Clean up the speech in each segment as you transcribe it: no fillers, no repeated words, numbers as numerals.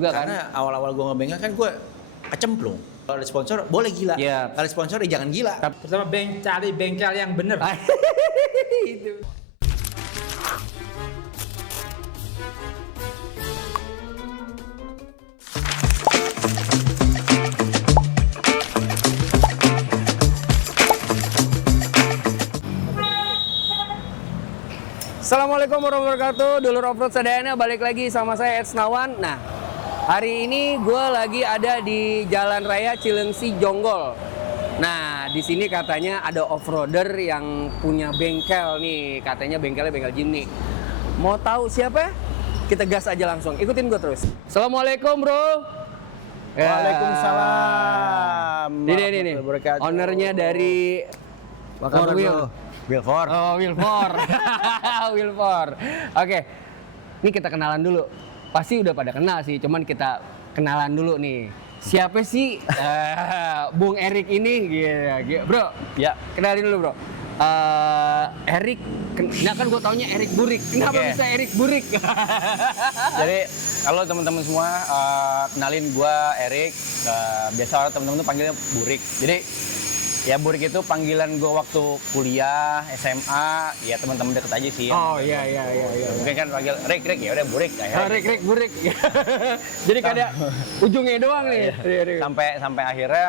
juga kan. Karena awal-awal gue ngebengkel kan gue kecemplung. Kalau ada sponsor boleh gila. Iya. Kalau ada sponsor ya jangan gila. Pertama cari bengkel yang bener. Itu. Assalamualaikum warahmatullahi wabarakatuh. Dulur Offroad Sadayana, balik lagi sama saya Ed Senawan. Nah, hari ini gue lagi ada di Jalan Raya Cilengsi Jonggol. Nah, di sini katanya ada offroader yang punya bengkel nih. Katanya bengkelnya bengkel Jimny. Mau tahu siapa? Kita gas aja langsung. Ikutin gue terus. Assalamualaikum, bro. Waalaikumsalam. Ini. Ownernya dari Four Wheel. Wilford. Oh, Wilford. Wilford. Oke. Ini kita kenalan dulu. Pasti udah pada kenal sih, cuman kita kenalan dulu nih. Siapa sih Bung Erik ini? Gitu. Bro, Ya. kenalin dulu, Bro. Erik, nah kan gue taunya Erik Burik. Kenapa Oke. bisa Erik Burik? Jadi kalau teman-teman semua kenalin gue Erik. Biasa orang teman-teman tuh panggilnya Burik. Jadi ya Burik itu panggilan gue waktu kuliah, SMA, ya teman-teman deket aja sih. Oh iya. Mungkin kan panggil Rik, ya udah Burik. Erik Burik. Jadi kayak ujungnya doang nih. Sampai akhirnya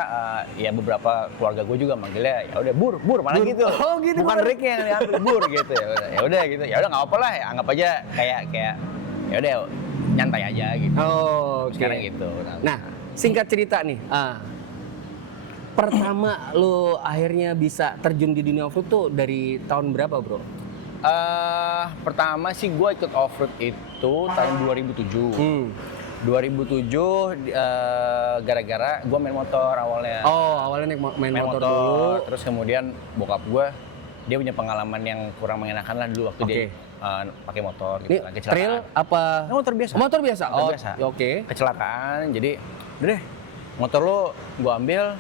ya beberapa keluarga gue juga manggilnya ya udah Bur mana gitu. Oh, gitu, Bukan Bur. Rik yang diambil Bur gitu. Ya udah gitu. Ya udah nggak apa lah, ya, anggap aja kayak ya udah nyantai aja gitu. Oh, oke. Sekarang gitu. Nah, singkat cerita nih. Pertama lu akhirnya bisa terjun di dunia offroad tuh dari tahun berapa, Bro? Pertama sih gue ikut offroad itu tahun 2007. 2007 gara-gara gue main motor awalnya. Oh, awalnya main motor dulu. Terus kemudian bokap gue dia punya pengalaman yang kurang mengenakan lah dulu waktu dia pakai motor gitu. Ini Kecelakaan. trail apa? Motor biasa. Motor biasa. Motor biasa. Oke. Kecelakaan, jadi udah deh motor lo gue ambil.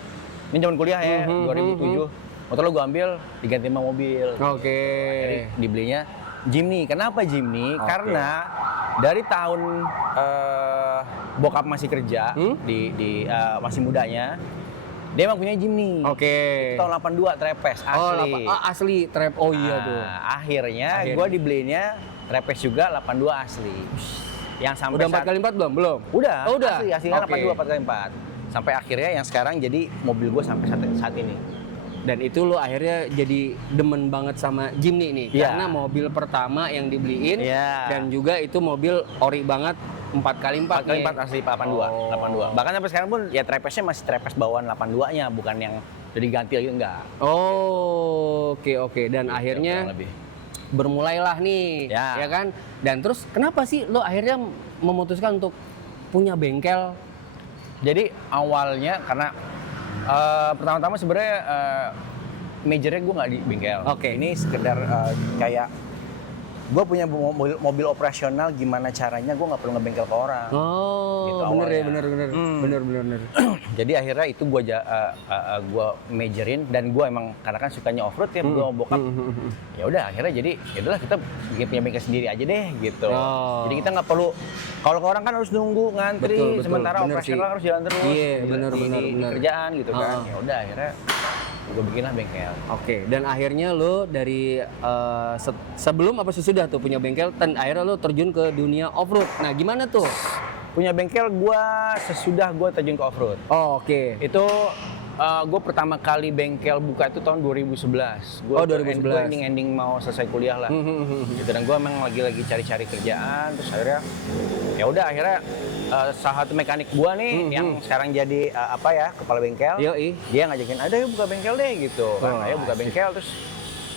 Ini zaman kuliah ya, 2007. Motor lo gue ambil, diganti sama mobil. Oke. Jadi dibelinya Jimny. Kenapa Jimny? Karena dari tahun bokap masih kerja di masih mudanya, dia emang punya Jimny. Oke. Itu tahun 82 Trepes asli. Asli trap. Oh iya tuh. Akhirnya gue dibelinya Trepes juga 82 asli. Yang sampai Udah 4x4 belum? Belum. Udah. Oh, udah. Aslinya Oke. 82 4x4. Sampai akhirnya yang sekarang jadi mobil gue sampai saat ini. Dan itu lo akhirnya jadi demen banget sama Jimny nih. Iya. Karena mobil pertama yang dibeliin. Iya. Dan juga itu mobil ori banget 4x4. 4x4 asli 82, Oh. 82. Bahkan sampai sekarang pun ya Trepesnya masih Trepes bawaan 82-nya, bukan yang jadi ganti lagi enggak. Oh, oke. Dan Gitu, akhirnya kurang lebih. bermulailah nih, Ya. kan? Dan terus kenapa sih lo akhirnya memutuskan untuk punya bengkel? Jadi awalnya karena pertama-tama sebenarnya majornya gue nggak di bengkel. Oke. Ini sekedar kayak gue punya mobil operasional, gimana caranya gue nggak perlu ngebengkel ke orang. Oh, Gitu bener ya, awalnya. bener. Jadi akhirnya itu gue majorin, dan gue emang karena kan sukanya offroad ya, gue bokap. Ya udah akhirnya jadi ya udahlah kita bikin punya bengkel sendiri aja deh gitu. Oh. Jadi kita nggak perlu, kalau ke orang kan harus nunggu ngantri, Betul, sementara bener operasional sih. harus jalan terus. Iya, di bener. kerjaan gitu kan. Ah. Ya udah akhirnya gue bikinlah bengkel. Oke, dan akhirnya lo dari sebelum apa sesudah tuh punya bengkel, dan akhirnya lo terjun ke dunia offroad. Nah, gimana tuh? Punya bengkel gue sesudah gue terjun ke offroad. Oh, oke. Itu gue pertama kali bengkel buka itu tahun 2011. Gua 2011. Gue ending mau selesai kuliah lah. Gitu, dan gue emang lagi cari-cari kerjaan, terus akhirnya ya udah akhirnya salah satu mekanik gue nih yang sekarang jadi kepala bengkel. Yoi. Dia ngajakin, "Ada yuk buka bengkel deh," gitu. Kan, ayo buka bengkel. Terus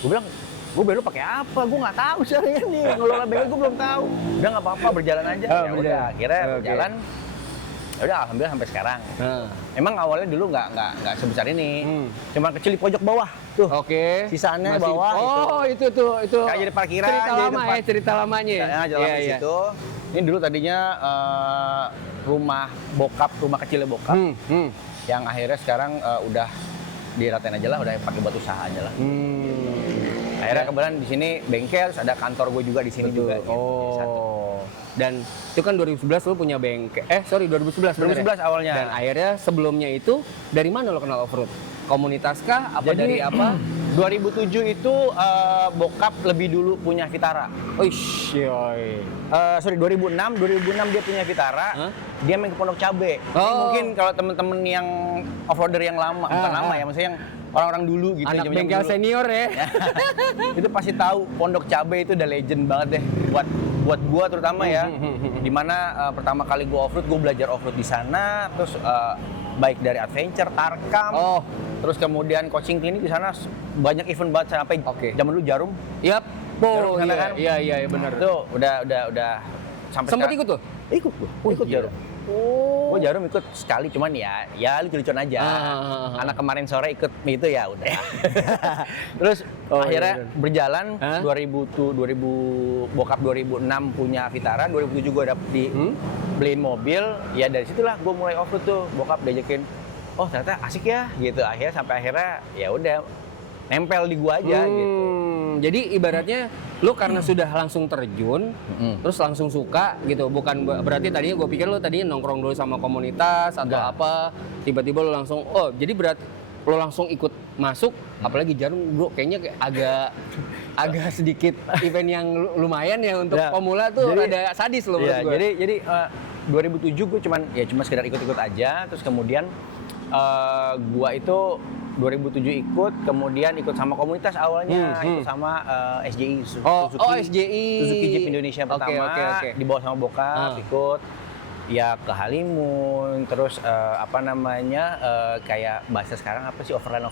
gue bilang, "Gue baru pakai apa? Gue nggak tahu caranya nih, ngelola bengkel gue belum tahu." Udah nggak apa-apa, berjalan aja. Ya udah, akhirnya berjalan. Ya udah, alhamdulillah sampai sekarang. Emang awalnya dulu nggak sebesar ini, cuma kecil di pojok bawah tuh. Oke. Sisaannya Masih- bawah. Oh, itu. Kayak jadi parkiran, Cerita jadi lama tempat. ya, cerita lamanya. Ya, jalan di situ. Ini dulu tadinya rumah bokap, rumah kecilnya bokap, yang akhirnya sekarang udah diratain aja lah, udah pakai buat usaha aja lah. Akhirnya kebetulan di sini bengkel, terus ada kantor gue juga di sini juga. Gitu, jadi satu. Oh. Dan itu kan 2011 lu punya bengkel. 2011 bener 2011 ya? awalnya. Dan akhirnya sebelumnya itu dari mana lo kenal off-road? Komunitas kah? Apa Jadi, dari apa? 2007 itu bokap lebih dulu punya Vitara. Uish, yoi. 2006 dia punya Vitara. Hah? Dia main ke Pondok Cabe. Oh. Mungkin kalau temen-temen yang off-roader yang lama, bukan lama ya, maksudnya yang orang-orang dulu gitu. Anak zaman-zaman bengkel dulu. senior ya. Itu pasti tahu Pondok Cabe itu udah legend banget deh buat gua terutama ya. Dimana pertama kali gua off-road, gua belajar off-road di sana, terus baik dari adventure, tarkam, terus kemudian coaching klinik di sana banyak event banget sampai zaman dulu Jarum. Yap. Jarum sana Iya, kan? iya benar. Itu udah sampai Sempat sekarang. ikut tuh? Ikut gua. Ikut gila. Jarum. Gua Jarum ikut sekali cuman ya lucu-lucuan aja. Anak kemarin sore ikut itu ya udah. Terus akhirnya iya. berjalan 2000 bokap 2006 punya Vitara, 2007 gua dapet beliin mobil, ya dari situlah gua mulai off-road tuh. Bokap diajakin, oh ternyata asik ya gitu. Akhirnya sampai akhirnya ya udah nempel di gua aja gitu. Jadi ibaratnya lu karena sudah langsung terjun, terus langsung suka gitu. Bukan berarti tadinya gue pikir lu tadinya nongkrong dulu sama komunitas atau apa, tiba-tiba lu langsung jadi berarti lu langsung ikut masuk. Apalagi Jarum bro, kayaknya agak sedikit event yang lumayan ya untuk pemula tuh, rada sadis lo menurut gue. Jadi 2007 gue cuma sekedar ikut-ikut aja. Terus kemudian gua itu 2007 ikut, kemudian ikut sama komunitas awalnya, ikut sama SJI Suzuki Jeep Indonesia pertama, Oke. dibawa sama bokap, ikut ya ke Halimun, terus kayak bahasa sekarang apa sih, overland.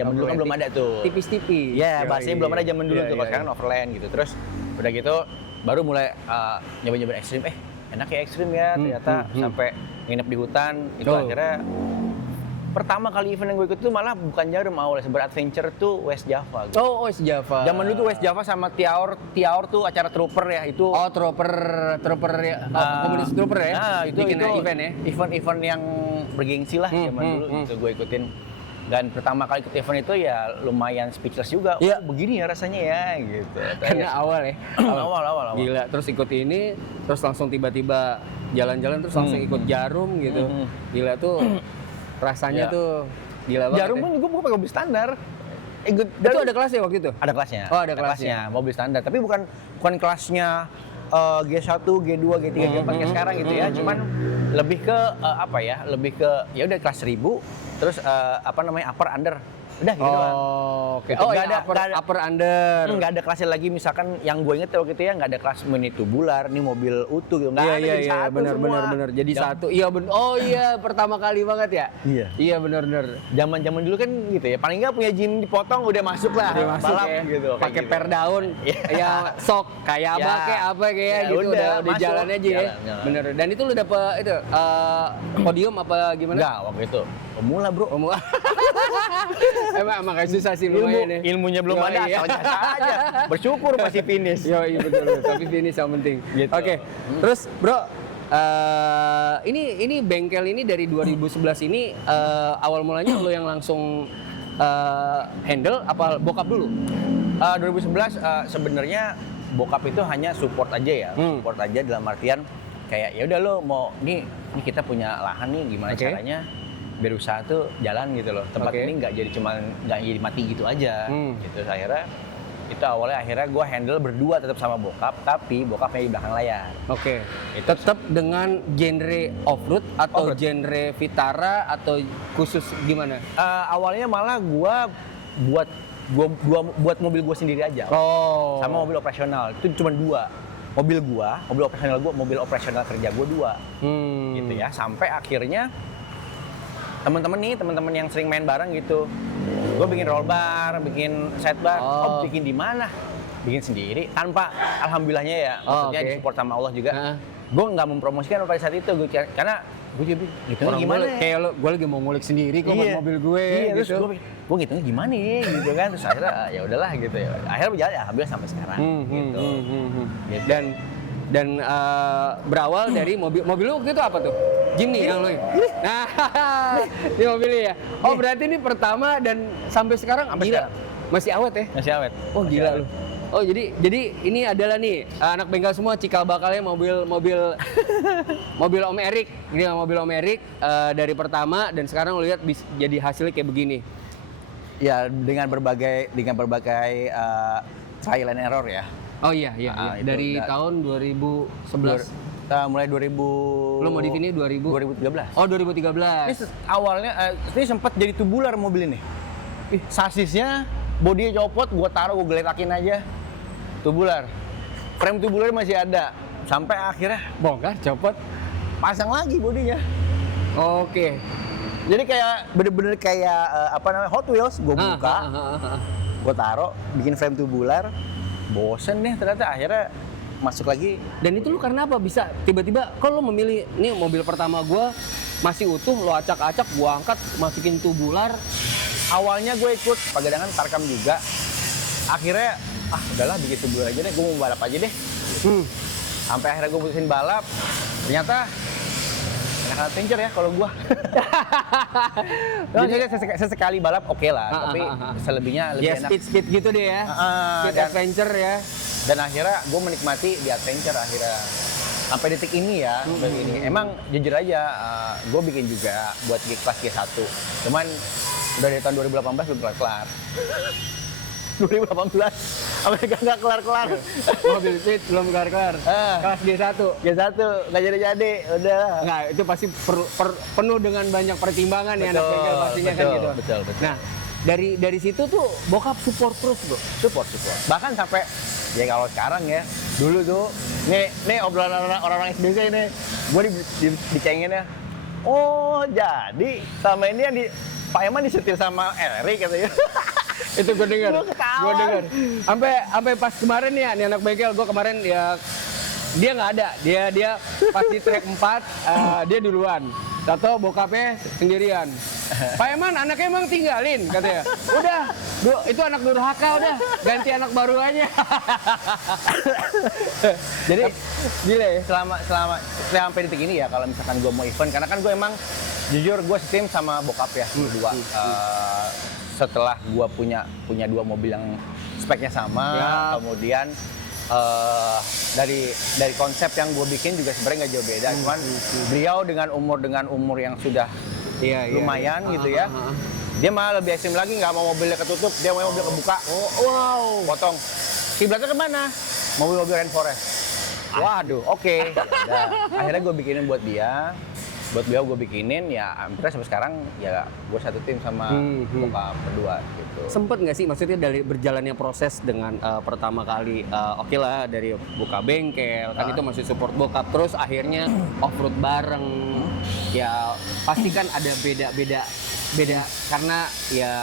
Zaman dulu kan belum ada tuh. Tipis-tipis. Ya, bahasanya belum ada zaman dulu tuh. Kalau sekarang overland gitu. Terus udah gitu baru mulai nyoba-nyoba ekstrim. Enak ya ekstrim ya, ternyata sampai nginep di hutan. Itu akhirnya pertama kali event yang gue ikut tuh malah bukan Jarum, awalnya beradventure tuh West Java. Gitu. West Java. Zaman dulu tuh West Java sama Tiaur tuh acara trooper ya itu. Trooper ya, komunitas trooper ya. Nah, itu bikin event ya. Event yang bergengsi lah zaman dulu itu gue ikutin. Dan pertama kali ikut event itu ya lumayan speechless juga. Iya. Begini ya rasanya ya gitu. Karena awal ya. Awal. Gila, terus ikut ini, terus langsung tiba-tiba jalan-jalan terus langsung ikut Jarum gitu. Gila tuh rasanya tuh gila banget. Jarum pun juga pakai mobil standar. Itu ada kelasnya waktu itu? Ada kelasnya. Oh, ada kelasnya. Mobil standar, tapi bukan kelasnya G1, G2, G3, G4 kayak sekarang gitu ya. Cuman lebih ke lebih ke ya udah kelas 1000, terus upper under. Udah gitu doang. Oke. Nggak ada upper under. Nggak ada kelasnya lagi, misalkan yang gue inget waktu itu ya, nggak ada kelas mini tubular, nih mobil utuh gitu. Nggak ada, jadi satu semua. Benar. Jadi satu. Iya pertama kali banget ya. Iya benar. Zaman dulu kan gitu ya, paling nggak punya jin dipotong udah masuk lah. Udah masuk balap ya. gitu. Pakai gitu. per daun. Ya sok kayak apa kayak gitu udah jalan aja ya. Bener. Dan itu lu dapet itu podium apa gimana? Enggak, waktu itu pemula bro. Emang kayak susah sih lumayan ya. Ilmunya belum ada, asal jasa aja. Bersyukur masih finish. Iya betul. Tapi finish yang penting. Gitu. Oke. Terus bro, ini bengkel ini dari 2011 ini awal mulanya lo yang langsung handle apa bokap dulu? 2011 sebenarnya bokap itu hanya support aja ya. Support aja dalam artian kayak ya udah lo mau ini kita punya lahan nih, gimana caranya berusaha tuh jalan gitu loh. Tempat ini nggak jadi mati gitu aja. Gitu. Akhirnya gue handle berdua tetap sama bokap, tapi bokapnya di belakang layar. Oke. Tetap dengan genre off-road atau genre Vitara atau khusus gimana? Awalnya malah gue buat mobil gue sendiri aja. Sama mobil operasional. Itu cuma 2. Mobil operasional gue, mobil operasional kerja gue 2. Gitu ya. Sampai akhirnya teman-teman yang sering main bareng gitu, gue bikin roll bar, bikin sidebar, bikin di mana? Bikin sendiri, tanpa alhamdulillahnya ya, maksudnya disupport sama Allah juga. Gue nggak mempromosikan pada saat itu, karena gue juga gitu gimana? Kayak gue lagi mau ngulik sendiri kok mobil gue. Terus gue ngitungnya gimana nih, gitu kan? Terus akhirnya ya udahlah gitu ya. Akhirnya berjalan ya, alhamdulillah sampai sekarang. Gitu. Dan berawal dari mobil lu waktu itu apa tuh? Jimny yang lu. Nah, ini mobilnya ya. Berarti ini pertama dan sampai sekarang Sampai sekarang. masih awet ya? Masih awet. Gila lu. Oh jadi ini adalah nih anak bengkel semua cikal bakalnya mobil Om Erik. Ini mobil Om Erik dari pertama dan sekarang lo lihat jadi hasilnya kayak begini. Ya dengan berbagai trial and error ya. Oh iya. Itu Dari udah- tahun 2011. Kita mulai 2000. Lo modif ini 2013. Oh 2013. Ini awalnya ini sempat jadi tubular mobil ini. Sasisnya, bodinya copot, gua taruh, gua geletakin aja. Tubular. Frame tubular masih ada. Sampai akhirnya Bongkar, copot. pasang lagi bodinya. Oke. Jadi kayak bener-bener kayak Hot Wheels, gua buka, gua taruh, bikin frame tubular. Bosen deh ternyata akhirnya masuk lagi. Dan itu lu karena apa bisa tiba-tiba kalau lo memilih ini mobil pertama gua masih utuh, lo acak-acak, gua angkat, masukin tubular. Awalnya gue ikut Pagedangan Tarkam juga. Akhirnya udahlah bikin tubular aja deh, gue mau balap aja deh. Sampai akhirnya gue putusin balap. Ternyata enak adventure ya kalau gue. Jadi sesekali balap oke lah, tapi selebihnya lebih Ya enak. speed gitu deh ya. Speed dan- adventure ya. Dan akhirnya gue menikmati di adventure akhirnya. Sampai detik ini ya, ini. Emang jujur aja, gue bikin juga buat kelas G1. Cuman udah dari tahun 2018 belum kelar-kelar. 2018 sampai nggak kelar-kelar. Mobil speed belum kelar-kelar. Kelas G1. G1 nggak jadi-jadi, udah. Nah, itu pasti penuh dengan banyak pertimbangan ya anak bengkel pastinya kan gitu. Betul. Nah, dari situ tuh bokap support terus, Bro. Support. Bahkan sampai ya kalau sekarang ya, dulu tuh nih obrolan orang-orang SBC ini, gue dicengin ya. Oh, jadi sama ini yang Pak Eman disetir sama Erik katanya. Itu gue denger. Gua ketawa. Gue denger. Sampai pas kemarin ya, nih anak bengkel gue kemarin ya dia nggak ada. Dia pas di track 4 dia duluan. Tato bokapnya sendirian. Pak Eman anaknya emang tinggalin katanya. Udah, itu anak durhaka udah, ganti anak baru aja. Jadi Gila ya. selama sampai detik ini ya kalau misalkan gue mau event, karena kan gue emang jujur gue setim sama bokap ya berdua. Setelah gue punya dua mobil yang speknya sama, Ya. kemudian dari konsep yang gue bikin juga sebenarnya nggak jauh beda, cuman beliau dengan umur yang sudah Iya, lumayan gitu ya, dia malah lebih ekstrim lagi, nggak mau mobilnya ketutup, dia mau mobil kebuka. Wow. Potong. Kiblatnya kemana? Mobil-mobil Rainforest. Waduh, oke. Nah, akhirnya gue bikinin buat dia. Buat beliau gue bikinin, ya hampir sampai sekarang ya gue satu tim sama bokap berdua gitu. Sempet nggak sih, maksudnya dari berjalannya proses dengan pertama kali, oke lah dari buka bengkel, kan itu masih support bokap, terus akhirnya off-road bareng, ya pasti kan ada beda karena ya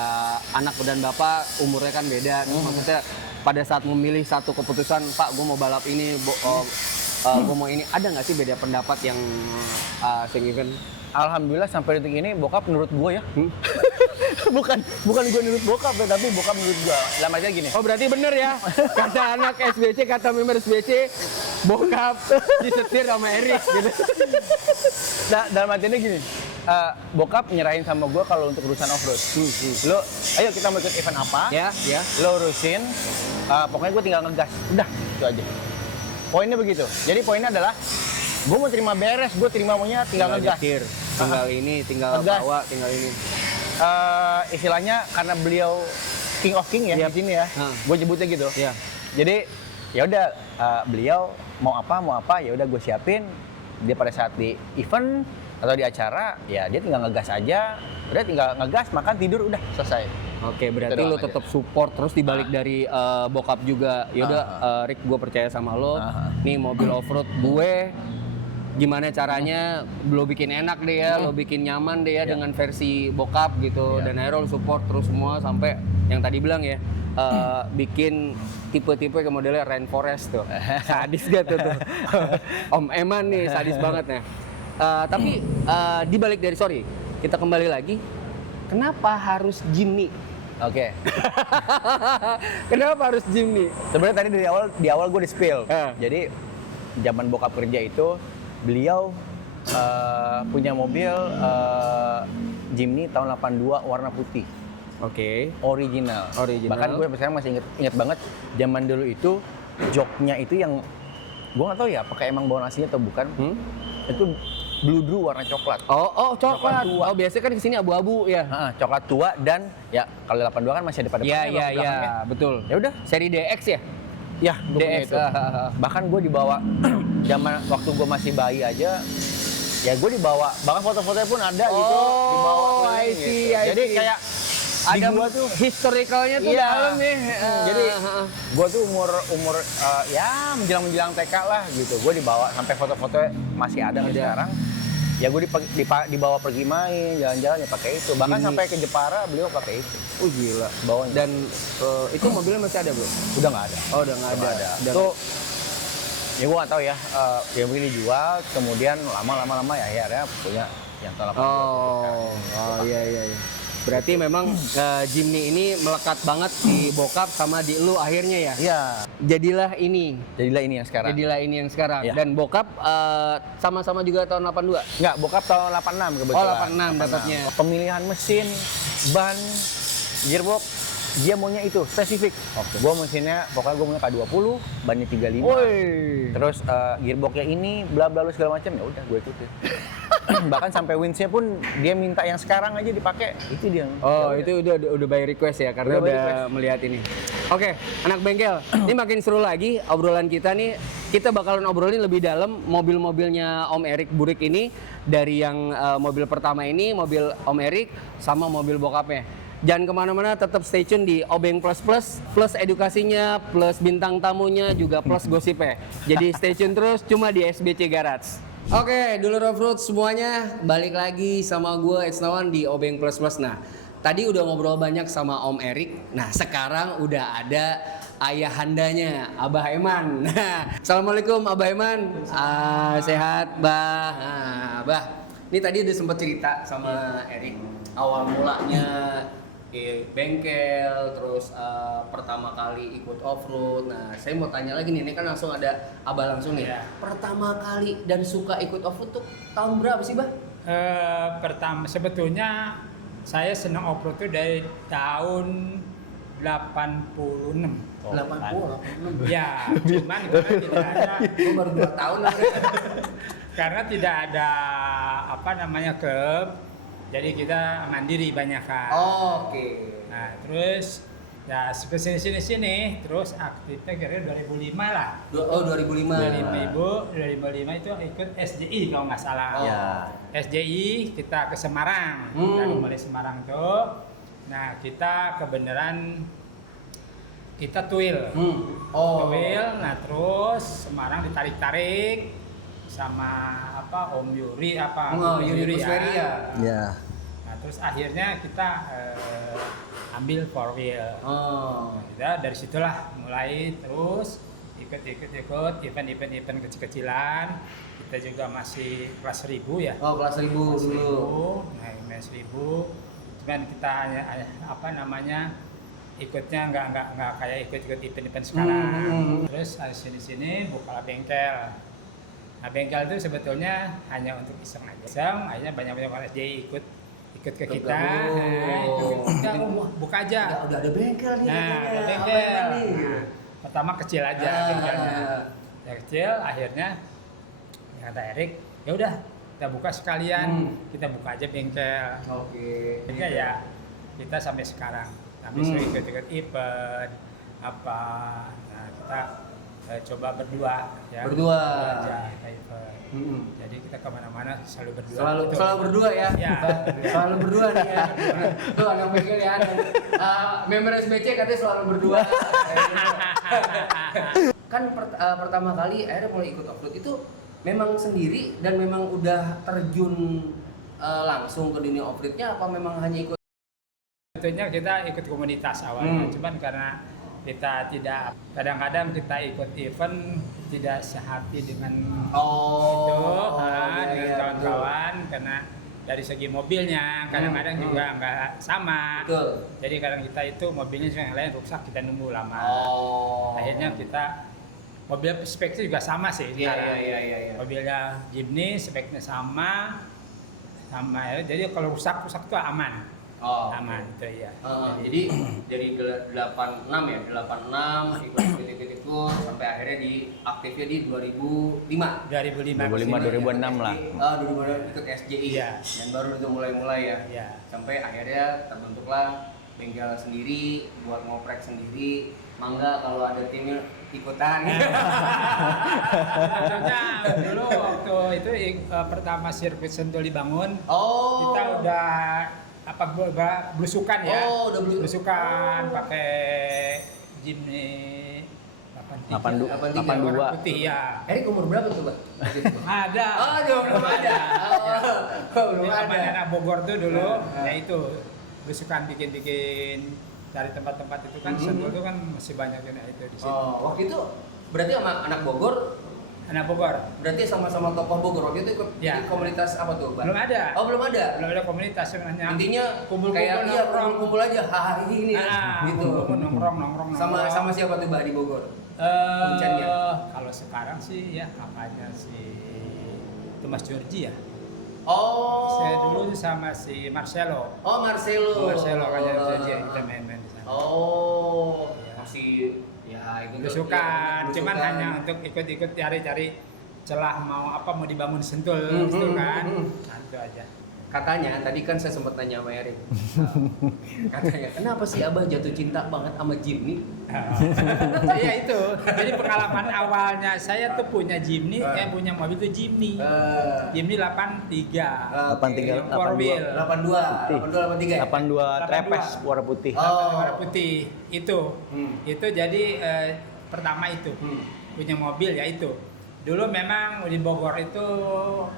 anak dan bapak umurnya kan beda, terus maksudnya pada saat memilih satu keputusan, Pak gue mau balap ini, gue mau ini, ada nggak sih beda pendapat yang signifikan? Alhamdulillah sampai detik ini bokap menurut gue ya. bukan gue menurut bokap ya, tapi bokap menurut gue. Dalam artinya gini. Oh berarti bener ya, kata anak SBC, kata member SBC, bokap disetir sama Erik gitu. Nah, dalam artinya gini. Bokap nyerahin sama gue kalau untuk urusan off-road. Lo, ayo kita mau ikut event apa? Ya. Lo urusin, pokoknya gue tinggal ngegas. Udah, itu aja. Poinnya begitu. Jadi poinnya adalah, gue mau terima beres, gue terima maunya tinggal ngegas. nyetir, tinggal ini, tinggal Ngegas. bawa, tinggal ini. Istilahnya karena beliau king of king ya Yap. di sini ya, gue nyebutnya gitu. Ya. Jadi ya udah, beliau mau apa ya udah gue siapin. Dia pada saat di event atau di acara ya dia tinggal ngegas aja, udah tinggal ngegas, makan, tidur, udah selesai. Oke, berarti Gitu lu doang tetap support terus dibalik dari bokap juga. Yaudah, Rick, gue percaya sama lo. Nih mobil off-road gue, gimana caranya lo bikin enak deh ya, lo bikin nyaman deh ya dengan versi bokap gitu. Dan akhirnya lo support terus semua sampai yang tadi bilang ya, bikin tipe-tipe ke modelnya Rainforest tuh. Sadis gak tuh? Om Eman nih, sadis banget nih. Tapi dibalik dari, sorry, kita kembali lagi. Kenapa harus Jimny? Oke. Kenapa harus Jimny? Sebenarnya tadi di awal gue di-spill. Ah. Jadi zaman bokap kerja itu beliau punya mobil Jimny tahun 82 warna putih. Oke. Original. Original. Bahkan gue sampai sekarang masih inget banget zaman dulu itu joknya itu yang gue nggak tahu ya apakah emang bawaan aslinya atau bukan. Itu blue drew warna coklat. Oh, Coklat coklat. tua. Oh, biasanya kan di sini abu-abu ya. Coklat tua dan ya kalau 82 kan masih ada pada Iya, betul. Ya udah, Seri DX ya? ya DX. itu. Bahkan gue dibawa zaman waktu gue masih bayi aja, ya gue dibawa. Bahkan foto-fotonya pun ada gitu, dibawa Oh, keliling I see, gitu. I Jadi see. kayak Ada di gua tuh historicalnya tuh Iya. dalam nih. Jadi gue tuh umur ya menjelang TK lah gitu. Gue dibawa sampai foto-foto masih ada sampai sekarang. Ya gue dibawa pergi main, jalan-jalan ya pakai itu. Bahkan Ini. sampai ke Jepara beliau pakai itu. Oh gila. Bawanya. Dan itu mobilnya masih ada, Bro? Udah nggak ada. Oh, udah nggak ada. Udah Itu ya gue nggak tahu ya. Ya mungkin dijual, kemudian lama-lama ya akhirnya punya yang tahun 80. Oh, iya. Berarti memang Jimny ini melekat banget di bokap sama di lu akhirnya ya? Iya. Jadilah ini Jadilah ini yang sekarang. Iya. Dan bokap sama-sama juga tahun 82? Nggak, bokap tahun 86 kebetulan. Oh, 86 dapatnya. Pemilihan mesin, ban, gearbox, dia maunya itu spesifik. Gua mesinnya pokoknya gue maunya K20, bannya 35. Woi. Terus gearboxnya ini bla bla segala macam, ya udah gue ikutin. Bahkan sampai windsnya pun dia minta yang sekarang aja dipakai, itu dia. Oh, Ya itu udah by request ya karena Udah by udah request. melihat ini. Oke, anak bengkel. Ini makin seru lagi obrolan kita nih. Kita bakalan obrolin lebih dalam mobil-mobilnya Om Erik Burik ini, dari yang mobil pertama ini, mobil Om Erik sama mobil bokapnya. Jangan kemana-mana, tetap stay tune di Obeng plus edukasinya, plus bintang tamunya, juga plus gosipnya. Jadi stay tune terus cuma di SBC Garage. Oke, dulur off-road semuanya, balik lagi sama gue Etsnawan di Obeng Plus. Nah, tadi udah ngobrol banyak sama Om Erik. Nah, sekarang udah ada ayahandanya, Abah Eman. Nah, Assalamualaikum Abah Eman. Sehat, Bah. Nah, Bah, ini tadi udah sempat cerita sama Erik. Awal mulanya bengkel, terus pertama kali ikut off-road. Nah, saya mau tanya lagi nih, ini kan langsung ada Abah langsung nih. Iya. Pertama kali dan suka ikut off-road tuh tahun berapa sih, Bah? Pertama sebetulnya saya senang off-road itu dari tahun 86. 86. Ya, cuman karena tidak ada Gue baru 2 tahun lah. karena tidak ada apa namanya klub. Jadi kita mandiri banyak kan. Oke. Nah, terus ya sini terus aktifnya kira-kira 2005 lah. Oh, 2005. 2005 itu ikut SJI kalau nggak salah. Oh. Ya. SJI kita ke Semarang. Dari mulai Semarang tuh. Nah, kita kebenaran kita tuil. Oh. Tuil, nah terus Semarang ditarik-tarik sama apa Om Yuri apa Om Yuri Kusweri ya. Ya. Nah, terus akhirnya kita ambil 4 wheel. Oh. Kita dari situlah mulai terus ikut event kecil-kecilan. Kita juga masih kelas 1000 ya. Oh, kelas 1000 dulu. Nah, kelas 1000. Cuman kita hanya apa namanya ikutnya nggak kayak ikut event sekarang. Terus sini buka bengkel. Nah, bengkel itu sebetulnya hanya untuk iseng aja. Akhirnya banyak orang SJI ikut ke kita. Kita buka aja. Udah ada bengkel nih. Nah, ada bengkel. Nah, pertama kecil aja bengkelnya. Ya kecil, akhirnya ya kata Erik, ya udah kita buka sekalian. Kita buka aja bengkel. Oke. Jadi ya kita sampai sekarang. Habis ikut event apa. Nah, kita coba berdua ya. Berdua aja kita event. Jadi kita kemana-mana selalu berdua. Selalu berdua ya. Ya. Selalu berdua nih ya. Tuh anak bengkel ya. Member SBC katanya selalu berdua. Kan pertama kali akhirnya mulai ikut off-road itu memang sendiri dan memang udah terjun langsung ke dunia off-roadnya apa memang hanya ikut? Tentunya kita ikut komunitas awalnya, cuman karena kita tidak, kadang-kadang kita ikut event tidak sehati dengan dengan kawan-kawan karena dari segi mobilnya kadang-kadang juga nggak sama. Betul. Jadi kadang kita itu mobilnya yang lain rusak kita nunggu lama. Akhirnya kita mobil speknya juga sama sih. Iya. Mobilnya Jimny speknya sama ya. Jadi kalau rusak tuh aman. Oh, aman itu ya. Jadi dari 86 ya, 86 ikut sampai akhirnya aktifnya di 2005. 2005 lah. 2006 ikut SJI. Iya. Dan baru itu mulai ya. Iya. Sampai akhirnya terbentuklah bengkel sendiri, buat ngoprek sendiri. Mangga kalau ada timnya ikutan. Sebenarnya dulu waktu itu pertama sirkuit Sentul dibangun, kita udah belusukan ya. Udah belusukan pakai Jimny 82. putih ya. Erik umur berapa tuh, Bang? Ada. Belum ada. Belum Ini namanya ada. anak Bogor tuh dulu, ya itu belusukan bikin dari tempat-tempat itu kan Sentul itu kan masih banyak yang itu di situ. Waktu itu berarti sama anak Bogor, Anak Bogor. berarti sama-sama tokoh Bogor. Waktu itu ikut Ya. di komunitas apa tuh, Bang? Belum ada. Belum ada. Belum ada komunitas sebenarnya. Intinya Kumpul-kumpul kayak nongkrong. kumpul aja, hahaha ini gitu. Nongkrong. Sama siapa tuh, Mbak, di Bogor? Kencannya? Kalau sekarang sih ya kakaknya si Thomas Georgi ya. Saya dulu sama si Marcelo. Marcelo. Kakaknya Georgi yang kita main-main di sana. Ya. Masih ya ikut Belusukan, cuman hanya untuk ikut-ikut cari-cari celah mau dibangun Sentul gitu kan. Nah, itu aja. Katanya, tadi kan saya sempat tanya sama Erik. Katanya, kenapa sih Abah jatuh cinta banget sama Jimny? Iya itu. Jadi pengalaman awalnya saya tuh punya Jimny, punya mobil tuh Jimny. Jimny 83. 83, Four wheel. 82, 82 trepes warna putih. Warna putih. Itu. Itu jadi pertama itu. Punya mobil ya itu. Dulu memang di Bogor itu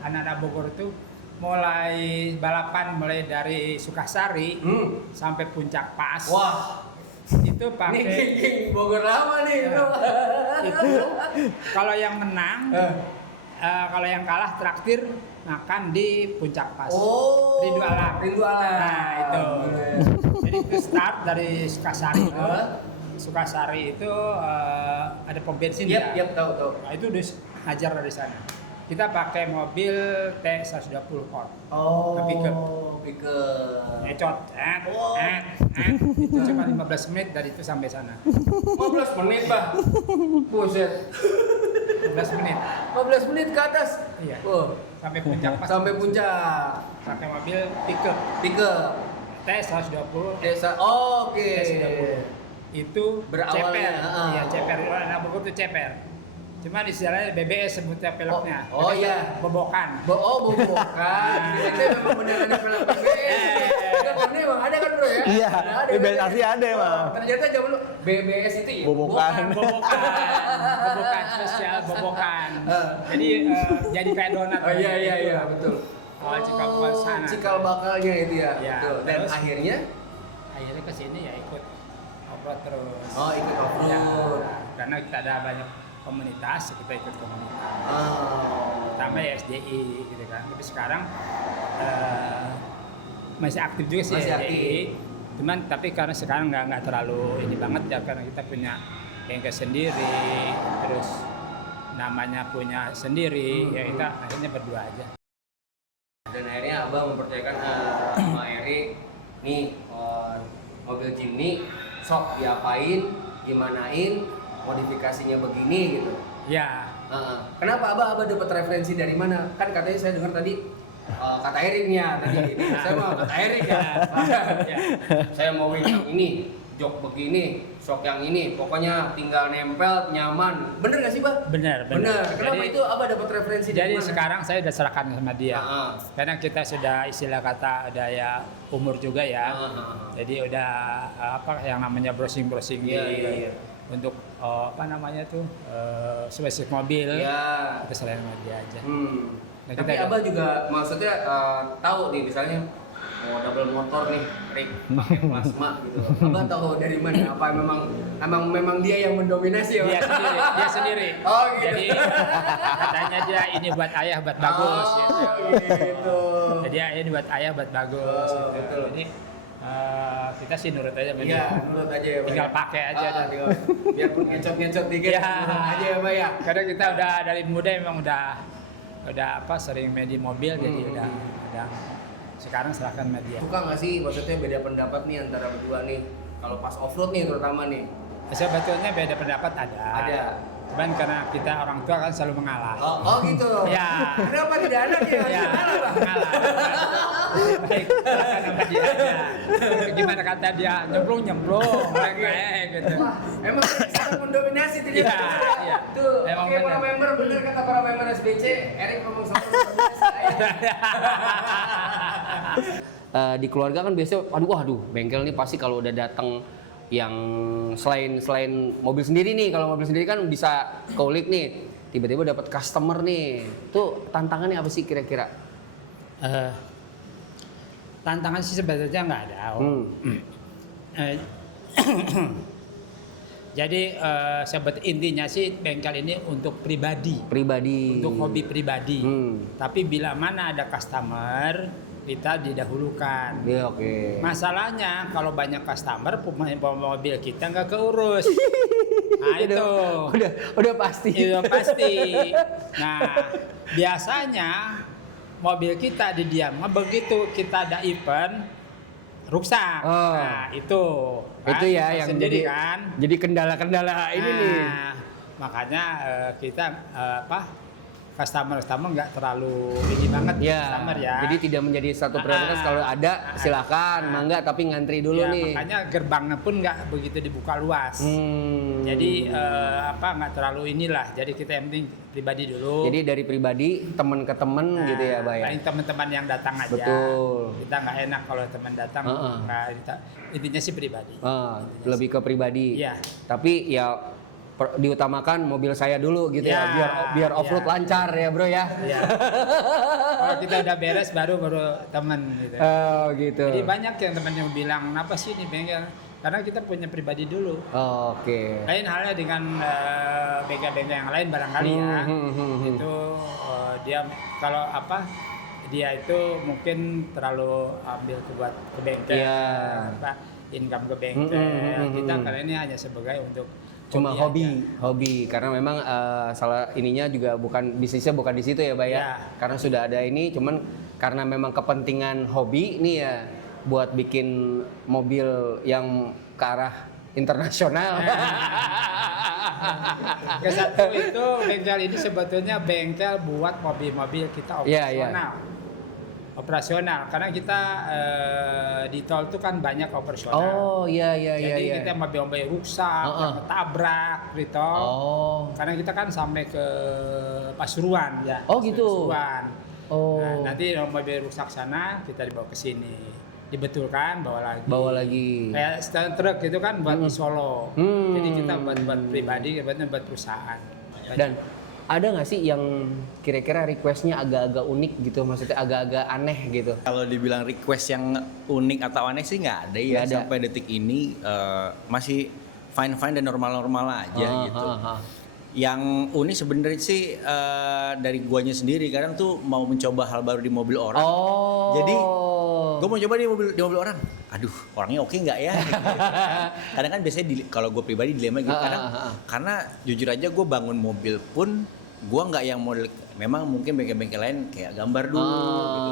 anak-anak Bogor itu mulai balapan mulai dari Sukasari sampai Puncak Pas. Wah, Itu pakai ini Bogor lama nih. itu kalau yang menang kalau yang kalah traktir makan di Puncak Pas. Rindu Alam. Nah, itu. Jadi itu start dari Sukasari itu. Sukasari itu ada pom bensin ya. Yap, tahu. Nah, itu udah ngajar dari sana. Kita pakai mobil T120 Ford. Pickup. Ngecot. Itu cuma 15 menit dari itu sampai sana. 15 menit, Bah. Buset. 15 menit. 15 menit ke atas. Iya. Sampai Puncak Pas. Sampai puncak. Pakai mobil pickup Pickup. T120. Oke. T120. Itu Berawalnya, ceper. Iya, ceper. Anak Bogor itu ceper. Cuma istilahnya BBS sebutnya peleknya. Iya. Bobokan. Bobokan. Itu memang benar ada pelek BBS. Karena emang ada kan, Bro ya? Iya, BBS asli ada emang. Ternyata zaman dulu BBS itu ya. Bobokan. Bobokan spesial bobokan. Jadi jadi kayak donat. Iya, betul. Cikal bakal sana. Cikal bakalnya itu ya. Iya, Betul. Dan terus akhirnya ke sini ya ikut off-road terus. ikut off-road. Ya, karena kita ada banyak komunitas, kita ikut komunitas. Pertama ya SJI gitu kan. Tapi sekarang masih aktif juga sih Masih SJI. aktif. Cuman tapi karena sekarang nggak terlalu ini banget ya, karena kita punya bengkel sendiri, terus namanya punya sendiri, ya kita akhirnya berdua aja. Dan akhirnya Abah mempercayakan sama Erik nih mobil Jimny sok diapain, gimanain, modifikasinya begini gitu. Ya. Kenapa Abah dapat referensi dari mana? Kan katanya saya dengar tadi kata Erik nih ya tadi. Saya mau kata Erik ya. Saya mau yang ini, jok begini, sok yang ini, pokoknya tinggal nempel, nyaman. Bener nggak sih, Bah? Bener. Kenapa Jadi- itu Abah dapat referensi Jadi dari mana? sekarang saya udah serahkan sama dia. Karena kita sudah istilah kata udah ya umur juga ya. Jadi udah yang namanya browsing Iya. untuk spesifik mobil. Iya. Kita selain sama dia aja. Nah, Tapi kita Abah juga maksudnya tahu nih misalnya mau double motor nih, Rick pakai plasma gitu. Abah tahu dari mana? Apa memang dia yang mendominasi ya? Dia sendiri. Oh, gitu. Jadi katanya dia ini buat ayah buat bagus gitu. Jadi ini buat ayah buat bagus. Oh, gitu. betul. Jadi kita nurut aja sama dia. Iya, menurut aja ya, Pak. Tinggal pakai aja. Biarpun ngecot dikit, Iya. menurut aja ya, Pak ya. Karena kita udah dari muda memang udah sering main di mobil, jadi udah sekarang serahkan media. Suka nggak sih maksudnya beda pendapat nih antara berdua nih kalau pas off road nih terutama nih? Sebetulnya beda pendapat ada. Cuman karena kita orang tua kan selalu mengalah. Oh gitu. Ya. Kenapa tidak ada nih? Ya, mengalah. Baik, silakan sama dia aja. Gimana kata dia, nyemplung, kayak gitu. Wah, emang sangat mendominasi tuh dia. Iya, iya. Tuh, Emang oke para benar. member, bener kata para member SBC, Erik ngomong sama di keluarga kan biasanya, aduh, bengkel nih pasti kalau udah datang yang selain mobil sendiri nih, kalau mobil sendiri kan bisa kulik nih, tiba-tiba dapat customer nih, tuh tantangannya apa sih kira-kira? Tantangan sih sebetulnya nggak ada. Jadi intinya sih bengkel ini untuk pribadi, untuk hobi pribadi. Tapi bila mana ada customer, kita didahulukan. Ya, oke. Masalahnya kalau banyak customer, pemain mobil kita nggak keurus. Nah itu udah pasti. Itu pasti. Nah biasanya mobil kita didiamkan, begitu kita ada event rusak. Nah itu kan, itu ya yang sendiri jadi kan. Jadi kendala-kendala ini nih. Makanya kita customer nggak terlalu ini banget customer ya. Jadi tidak menjadi satu prioritas, kalau ada silakan mangga, tapi ngantri dulu nih. Makanya gerbangnya pun nggak begitu dibuka luas. Jadi nggak terlalu inilah. Jadi kita yang penting pribadi dulu. Jadi dari pribadi teman ke teman gitu ya, Bay. Paling teman-teman yang datang aja. Betul. Kita nggak enak kalau teman datang. Intinya sih pribadi. Lebih ke pribadi. Iya. Tapi ya diutamakan mobil saya dulu gitu ya, biar off-road lancar ya bro ya. Iya. Kalau kita udah beres baru teman gitu. Oh gitu. Jadi banyak yang teman yang bilang, kenapa sih ini bengkel? Karena kita punya pribadi dulu. Oke. Lain halnya dengan bengkel-bengkel yang lain barangkali ya. Itu dia kalau dia itu mungkin terlalu ambil ke bengkel, income ke bengkel. Kita karena ini hanya sebagai untuk cuma hobi karena memang salah ininya juga bisnisnya bukan di situ ya, Bay ya. Karena sudah ada ini, cuman karena memang kepentingan hobi nih ya, buat bikin mobil yang ke arah internasional. Kesatu itu bengkel ini sebetulnya bengkel buat mobil-mobil kita operasional. Operasional karena kita di tol itu kan banyak operasional. Oh iya. Jadi kita mobil-mobil rusak, yang ketabrak di tol. Karena kita kan sampai ke Pasuruan ya. Oh gitu. Pasuruan. Nah, nanti mobil rusak sana kita dibawa ke sini, dibetulkan, bawa lagi. Kayak stand truk gitu kan buat di Solo. Jadi kita buat pribadi, buat perusahaan. Dan ada nggak sih yang kira-kira requestnya agak-agak unik gitu, maksudnya agak-agak aneh gitu? Kalau dibilang request yang unik atau aneh sih nggak ada ya. Sampai detik ini masih fine dan normal-normal aja gitu. Yang unik sebenarnya sih dari guanya sendiri, kadang tuh mau mencoba hal baru di mobil orang. Jadi gue mau coba di mobil orang. Aduh, orangnya oke nggak ya? Kadang kan biasanya kalau gue pribadi dilema gitu. Karena jujur aja gue bangun mobil pun gue nggak yang model. Memang mungkin bengkel-bengkel lain kayak gambar dulu. Gitu.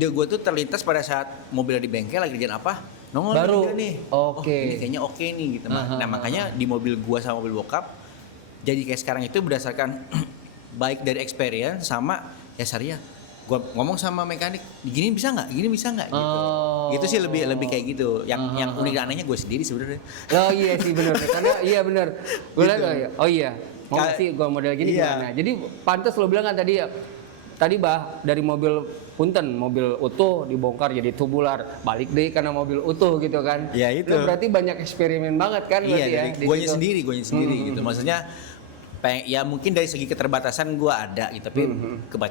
Ide gue tuh terlintas pada saat mobilnya di bengkel lagi kerjaan apa? Nongol baru nih. Ini kayaknya oke nih gitu. Nah makanya di mobil gue sama mobil bokap, jadi kayak sekarang itu berdasarkan baik dari experience sama ya Saria. Gue ngomong sama mekanik, gini bisa nggak gitu. Gitu sih lebih kayak gitu. Yang unik dan anehnya gue sendiri sebenarnya. Oh iya sih benar. Karena iya benar. Gue lihat oh iya. Mau sih gue model gini gimana? Jadi pantas lo bilang kan tadi ya. Tadi dari mobil punten, mobil utuh dibongkar jadi tubular, balik deh karena mobil utuh gitu kan. Iya itu. Lo berarti banyak eksperimen banget kan berarti ya. Gue sendiri gitu. Maksudnya ya mungkin dari segi keterbatasan gue ada gitu, tapi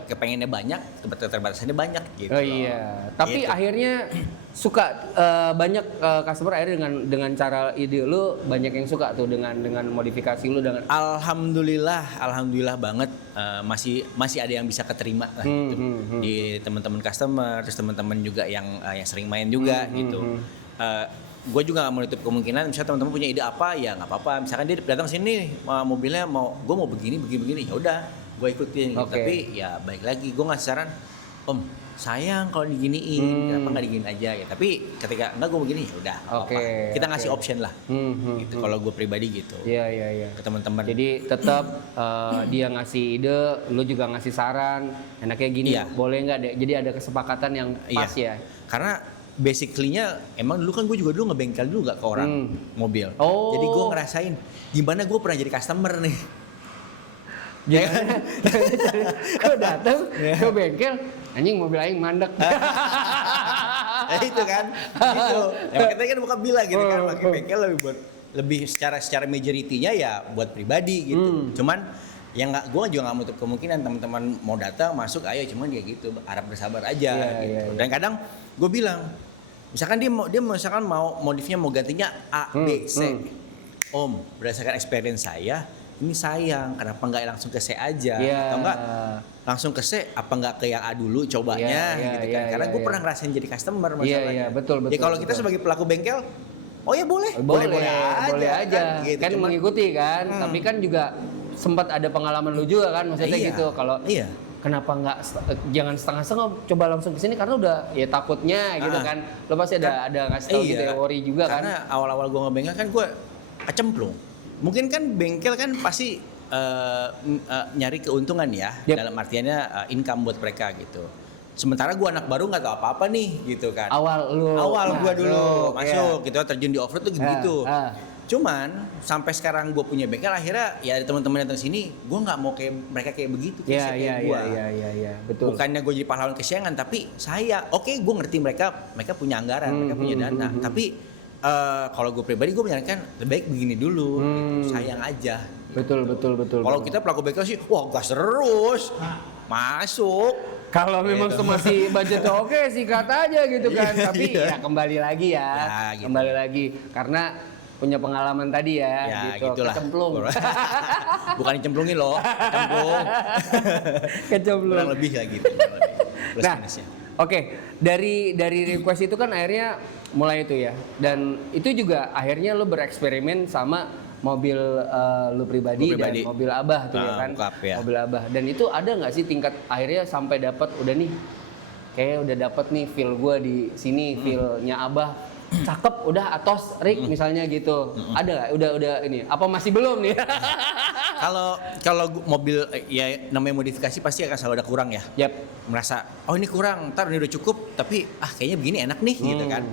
kepengennya banyak, keterbatasannya banyak gitu. Oh iya. Tapi gitu. Akhirnya suka banyak customer akhirnya dengan cara ide lu banyak yang suka tuh dengan modifikasi lu dengan. Alhamdulillah banget masih ada yang bisa keterima lah gitu. Di teman-teman customer, terus teman-teman juga yang sering main juga gitu. Gue juga gak menutup kemungkinan misalnya teman-teman punya ide apa ya nggak apa-apa, misalkan dia datang sini mobilnya gue mau begini ya udah gue ikutin gitu. Tapi ya baik lagi gue ngasih saran Om, sayang kalau diginiin, kenapa nggak diginiin aja ya. Tapi ketika enggak gue begini, ya udah. Oke, Kita ngasih oke. option lah. Gitu. Kalau gue pribadi gitu. Iya. Ke teman-teman. Jadi tetap dia ngasih ide, lu juga ngasih saran, enaknya gini, Iya. boleh nggak deh? Jadi ada kesepakatan yang pas ya. Karena basically-nya emang dulu kan gue juga dulu ngebengkel dulu gak ke orang mobil. Oh. Jadi gue ngerasain gimana gue pernah jadi customer nih. Gimana? Kau datang ke bengkel, anjing mobil aing mandek. Ya itu kan, gitu. Ya makanya kan buka bilang gitu kan, pakai bengkel lebih secara majority-nya ya buat pribadi gitu. Cuman yang gue juga nggak menutup kemungkinan teman-teman mau datang masuk, ayo cuman dia gitu, harap bersabar aja gitu. Dan kadang gue bilang, misalkan dia misalkan mau modifnya mau gantinya A, B, C. Om, berdasarkan experience saya, ini sayang, kenapa nggak langsung ke C aja? Atau enggak langsung ke C, apa nggak ke yang A dulu cobanya gitu kan? Karena gue pernah ngerasain jadi customer masalahnya. Iya, betul. Ya kalau kita sebagai pelaku bengkel, oh ya boleh aja. gitu. Kan mengikuti kan, tapi kan juga sempat ada pengalaman lu juga kan, maksudnya gitu. Kalau kenapa nggak jangan setengah-setengah, coba langsung ke sini karena udah ya takutnya gitu kan. Lo pasti ada ngasih tahu gitu teori juga kan. Karena awal-awal gue ngebengkel kan gue kecemplung. Mungkin kan bengkel kan pasti nyari keuntungan ya, dalam artiannya income buat mereka gitu. Sementara gue anak baru nggak tahu apa-apa nih gitu kan. Awal gue dulu masuk gitu, terjun di off-road tuh gitu. Cuman sampai sekarang gue punya bengkel, akhirnya ya ada teman-teman datang sini, gue nggak mau kayak mereka kayak begitu. Iya, betul. Bukannya gue jadi pahlawan kesiangan, tapi saya gue ngerti mereka punya anggaran, mereka punya dana. Tapi kalau gue pribadi gue menyarankan lebih baik begini dulu, gitu. Sayang aja. Betul. Kalau kita pelaku bengkel sih, wah gas terus, masuk. Kalau memang masih budgetnya oke sih kata aja gitu kan. Tapi ya kembali lagi gitu. Kembali lagi karena punya pengalaman tadi ya gitu. Gitulah. Kecemplung. Bukan dicemplungin loh, Kecemplung. Kurang lebih lah gitu. Plus Nah, minusnya. oke. Dari request itu kan akhirnya mulai itu ya. Dan itu juga akhirnya lo bereksperimen sama mobil lu pribadi dan mobil Abah tuh ya kan. Mobil Abah. Dan itu ada nggak sih tingkat akhirnya sampai dapat udah nih kayaknya udah dapat nih feel gue di sini, feel-nya Abah cakep, udah atos Rick misalnya gitu. Ada nggak? Udah ini. Apa masih belum nih? Kalau mobil ya namanya modifikasi pasti akan selalu ada kurang ya. Merasa oh ini kurang, ntar ini udah cukup, tapi kayaknya begini enak nih gitu kan.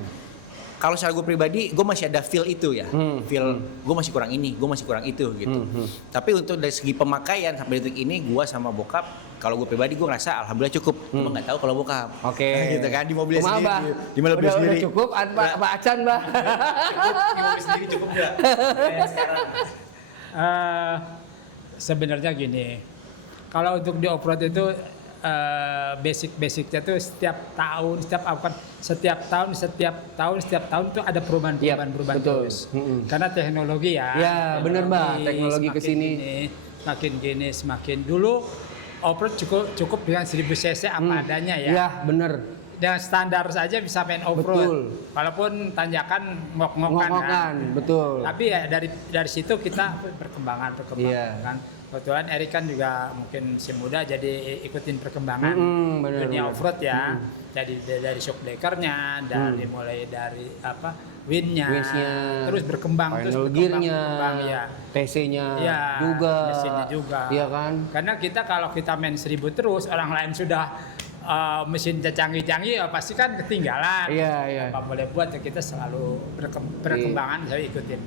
Kalau secara gue pribadi, gue masih ada feel itu ya. Feel gue masih kurang ini, gue masih kurang itu gitu. Tapi untuk dari segi pemakaian sampai detik ini, gue sama bokap, kalau gue pribadi gue ngerasa alhamdulillah cukup. Cuma nggak tahu kalau bokap. Oke. Gitu kan di mobilnya sendiri. Di mobil udah sendiri. Udah cukup apa acan, Bah? Di mobil sendiri cukup nggak? Sekarang. Sebenarnya gini, kalau untuk di off-road itu basic-basicnya tuh setiap tahun tuh ada perubahan terus. Karena teknologi ya. Ya, benar Mbak, teknologi kesini. Semakin dulu off-road cukup dengan 1000 cc apa adanya ya. Iya, benar. Dengan standar saja bisa main off-road. Walaupun tanjakan ngok-ngokan kan. Betul. Tapi ya dari situ kita perkembangan kan. Kebetulan Erik kan juga mungkin si muda jadi ikutin perkembangan dunia off-road ya. Jadi dari shock breaker-nya, mulai dari windnya, terus berkembang, gear-nya, ya. TC-nya juga, mesinnya juga. Iya kan? Karena kalau kita main 1000 terus, orang lain sudah mesin canggih-canggih, pasti kan ketinggalan. Iya. Apa boleh buat kita selalu perkembangan saya ikutin.